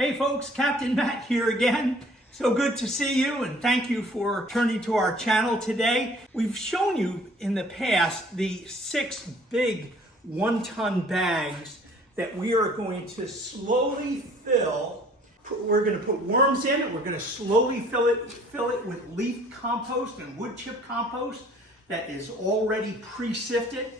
Hey folks, Captain Matt here again. So good to see you and thank you for turning to our channel today. We've shown you in the past the 6 big 1-ton bags that we are going to slowly fill. We're going to put worms in it. We're going to slowly fill it with leaf compost and wood chip compost that is already pre-sifted.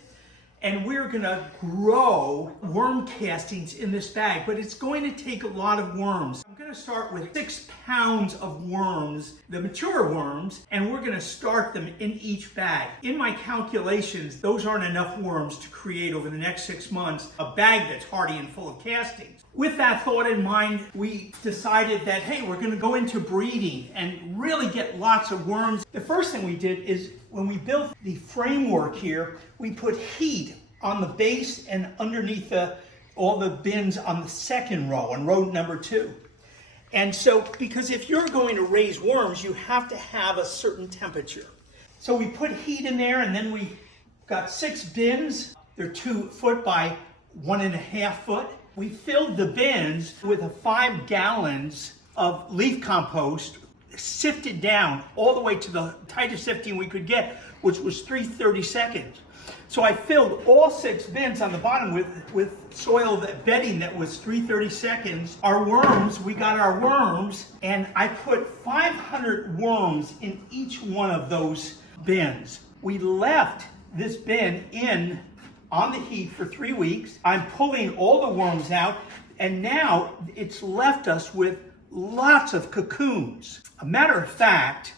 And we're going to grow worm castings in this bag, but it's going to take a lot of worms. I'm going to start with 6 pounds of worms, the mature worms, and we're going to start them in each bag. In my calculations, those aren't enough worms to create over the next 6 months a bag that's hardy and full of castings. With that thought in mind, we decided that, hey, we're going to go into breeding and really get lots of worms. The first thing we did is when we built the framework here, we put heat on the base and underneath all the bins on the second row, on row number 2. And so, because if you're going to raise worms, you have to have a certain temperature. So we put heat in there, and then we got 6 bins. They're 2 foot by 1.5 foot. We filled the bins with 5 gallons of leaf compost, sifted down all the way to the tightest sifting we could get, which was 3/32 seconds. So I filled all 6 bins on the bottom with soil bedding that was 3/32 seconds. Our worms, we got our worms, and I put 500 worms in each one of those bins. We left this bin in on the heat for 3 weeks. I'm pulling all the worms out, and now it's left us with lots of cocoons. A matter of fact,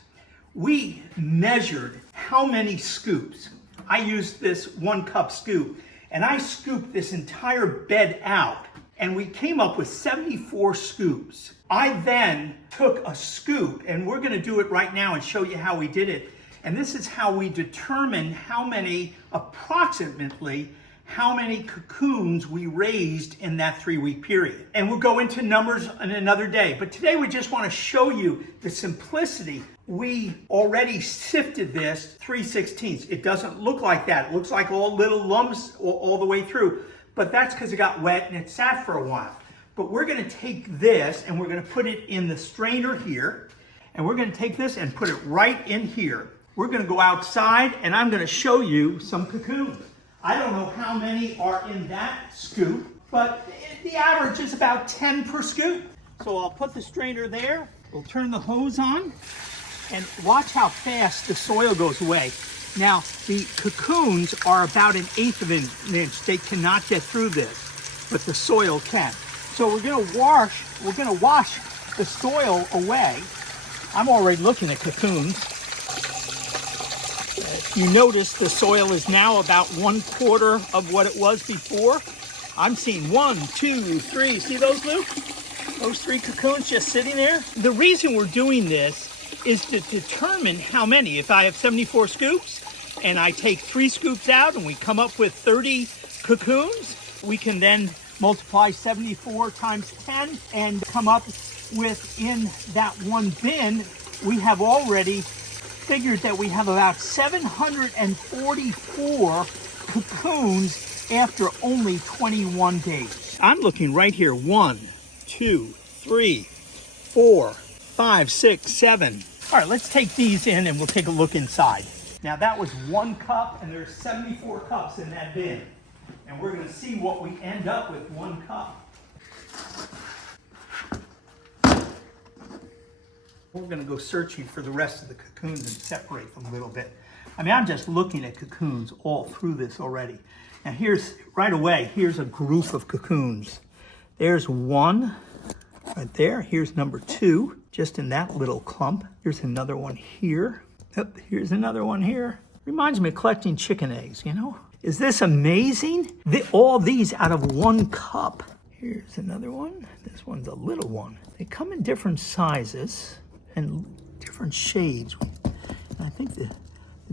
we measured how many scoops. I used this 1 cup scoop, and I scooped this entire bed out, and we came up with 74 scoops. I then took a scoop, and we're gonna do it right now and show you how we did it. And this is how we determined approximately how many cocoons we raised in that 3-week period. And we'll go into numbers in another day. But today we just want to show you the simplicity. We already sifted this 3/16. It doesn't look like that. It looks like all little lumps all the way through. But that's because it got wet and it sat for a while. But we're going to take this and we're going to put it in the strainer here. And we're going to take this and put it right in here. We're going to go outside and I'm going to show you some cocoons. I don't know how many are in that scoop, but the average is about 10 per scoop. So I'll put the strainer there, we'll turn the hose on, and watch how fast the soil goes away. Now, the cocoons are about 1/8 of an inch. They cannot get through this, but the soil can. So we're gonna wash the soil away. I'm already looking at cocoons. You notice the soil is now about 1/4 of what it was before. I'm seeing 1, 2, 3. See those, Luke? Those 3 cocoons just sitting there. The reason we're doing this is to determine how many. If I have 74 scoops and I take 3 scoops out and we come up with 30 cocoons, we can then multiply 74 times 10 and come up with, in that 1 bin, we have already figured that we have about 744 cocoons after only 21 days. I'm looking right here. 1, 2, 3, 4, 5, 6, 7. All right, let's take these in and we'll take a look inside. Now that was 1 cup and there's 74 cups in that bin. And we're gonna see what we end up with 1 cup. We're going to go searching for the rest of the cocoons and separate them a little bit. I mean, I'm just looking at cocoons all through this already. Now here's, right away, here's a group of cocoons. There's 1 right there. Here's number 2, just in that little clump. Here's another one here. Oh, here's another one here. Reminds me of collecting chicken eggs, you know? Is this amazing? All these out of 1 cup. Here's another one. This one's a little one. They come in different sizes and different shades. And I think the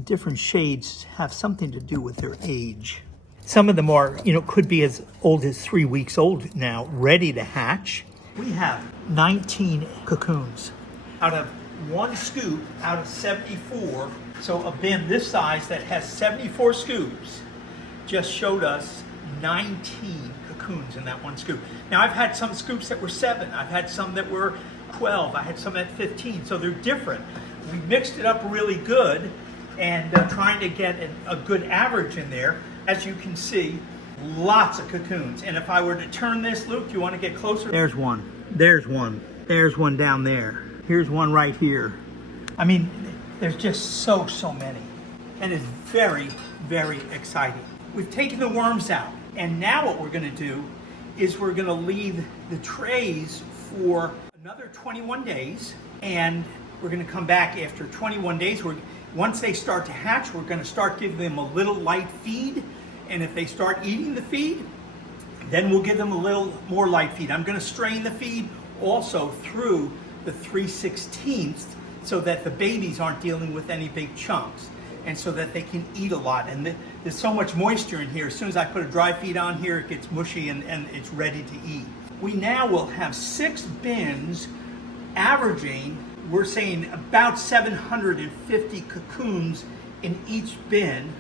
different shades have something to do with their age. Some of them are, could be as old as 3 weeks old now, ready to hatch. We have 19 cocoons out of 1 scoop out of 74. So a bin this size that has 74 scoops just showed us 19 cocoons. cocoons in that one scoop. Now I've had some scoops that were 7, I've had some that were 12, I had some at 15, so they're different. We mixed it up really good and trying to get a good average in there. As you can see, lots of cocoons. And if I were to turn this, Luke, do you want to get closer? There's one, there's one down there. Here's one right here. I mean, there's just so many. And it's very, very exciting. We've taken the worms out. And now what we're gonna do is we're gonna leave the trays for another 21 days. And we're gonna come back after 21 days. Once they start to hatch, we're gonna start giving them a little light feed. And if they start eating the feed, then we'll give them a little more light feed. I'm gonna strain the feed also through the 3/16 so that the babies aren't dealing with any big chunks and so that they can eat a lot. And there's so much moisture in here. As soon as I put a dry feed on here, it gets mushy and it's ready to eat. We now will have 6 bins averaging, we're saying about 750 cocoons in each bin,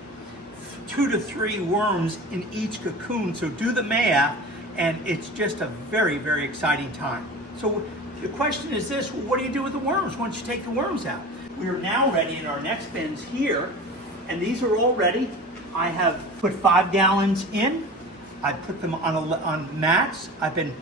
2 to 3 worms in each cocoon. So do the math, and it's just a very, very exciting time. So the question is this: well, what do you do with the worms once you take the worms out? We are now ready in our next bins here, and these are all ready. I have put 5 gallons in. I put them on mats. I've been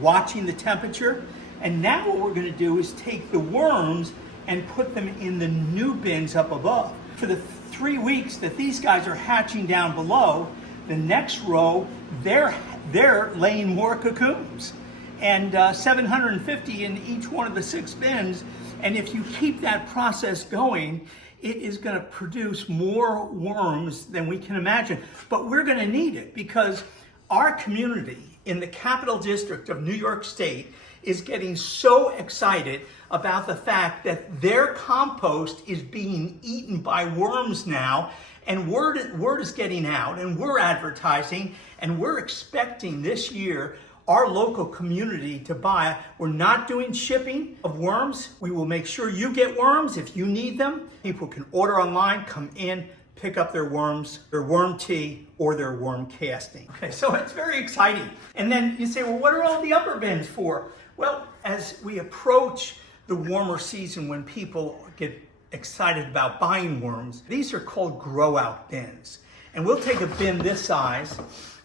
watching the temperature, and now what we're going to do is take the worms and put them in the new bins up above. For the 3 weeks that these guys are hatching down below, the next row, they're laying more cocoons. And 750 in each one of the 6 bins. And if you keep that process going, it is going to produce more worms than we can imagine. But we're going to need it because our community in the Capital District of New York State is getting so excited about the fact that their compost is being eaten by worms now, and word is getting out, and we're advertising, and we're expecting this year our local community to buy. We're not doing shipping of worms. We will make sure you get worms if you need them. People can order online, come in, pick up their worms, their worm tea, or their worm casting. Okay, so it's very exciting. And then you say, well, what are all the upper bins for? Well, as we approach the warmer season when people get excited about buying worms, these are called grow out bins. And we'll take a bin this size,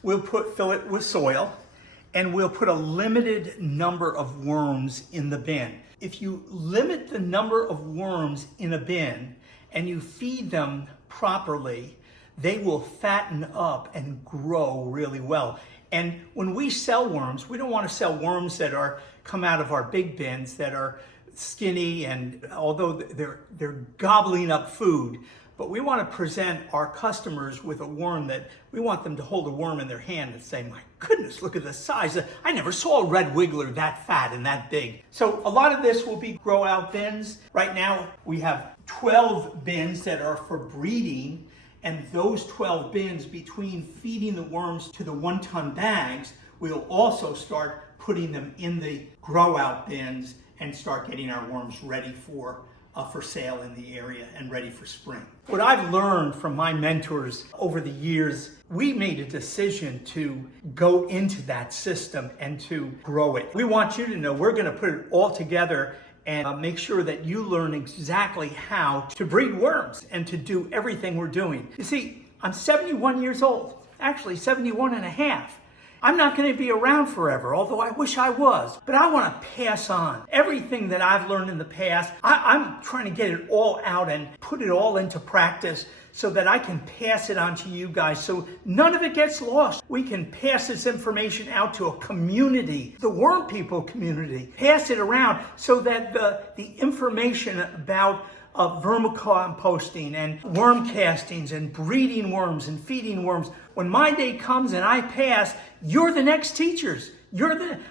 we'll fill it with soil, and we'll put a limited number of worms in the bin. If you limit the number of worms in a bin and you feed them properly, they will fatten up and grow really well. And when we sell worms, we don't want to sell worms that come out of our big bins that are skinny, and although they're gobbling up food, but we want to present our customers with a worm that we want them to hold a worm in their hand and say, my goodness, look at the size. I never saw a red wiggler that fat and that big. So a lot of this will be grow out bins. Right now we have 12 bins that are for breeding, and those 12 bins, between feeding the worms to the 1-ton bags, we'll also start putting them in the grow out bins and start getting our worms ready for sale in the area and ready for spring. What I've learned from my mentors over the years, we made a decision to go into that system and to grow it. We want you to know we're going to put it all together and make sure that you learn exactly how to breed worms and to do everything we're doing. You see, I'm 71 years old, actually 71 and a half. I'm not going to be around forever, although I wish I was. But I want to pass on everything that I've learned in the past. I'm trying to get it all out and put it all into practice so that I can pass it on to you guys so none of it gets lost. We can pass this information out to a community, the worm people community, pass it around so that the information about vermicomposting and worm castings and breeding worms and feeding worms, when my day comes and I pass, you're the next teachers.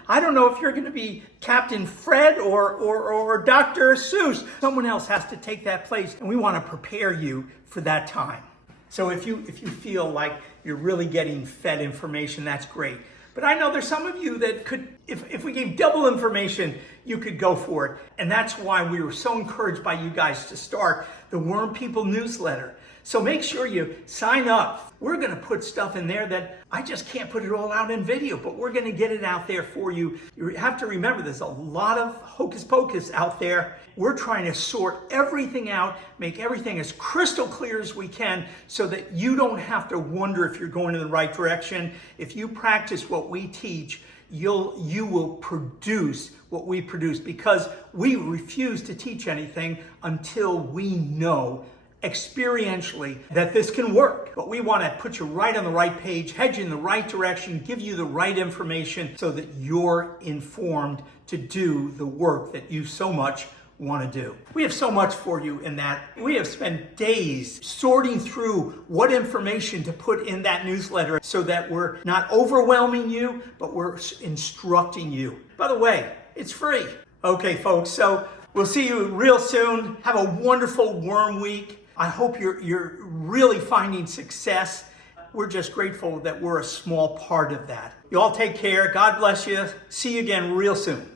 I don't know if you're going to be Captain Fred or Dr. Seuss. Someone else has to take that place, and we want to prepare you for that time. So if you feel like you're really getting fed information, that's great. But I know there's some of you that could, if we gave double information, you could go for it. And that's why we were so encouraged by you guys to start the Worm People newsletter, So make sure you sign up. We're going to put stuff in there that I just can't put it all out in video, but we're going to get it out there for you. You have to remember there's a lot of hocus pocus out there. We're trying to sort everything out, make everything as crystal clear as we can so that you don't have to wonder if you're going in the right direction. If you practice what we teach, you will produce what we produce, because we refuse to teach anything until we know experientially that this can work. But we want to put you right on the right page, head you in the right direction, give you the right information so that you're informed to do the work that you so much want to do. We have so much for you in that. We have spent days sorting through what information to put in that newsletter so that we're not overwhelming you, but we're instructing you. By the way, it's free. Okay, folks, so we'll see you real soon. Have a wonderful worm week. I hope you're really finding success. We're just grateful that we're a small part of that. You all take care. God bless you. See you again real soon.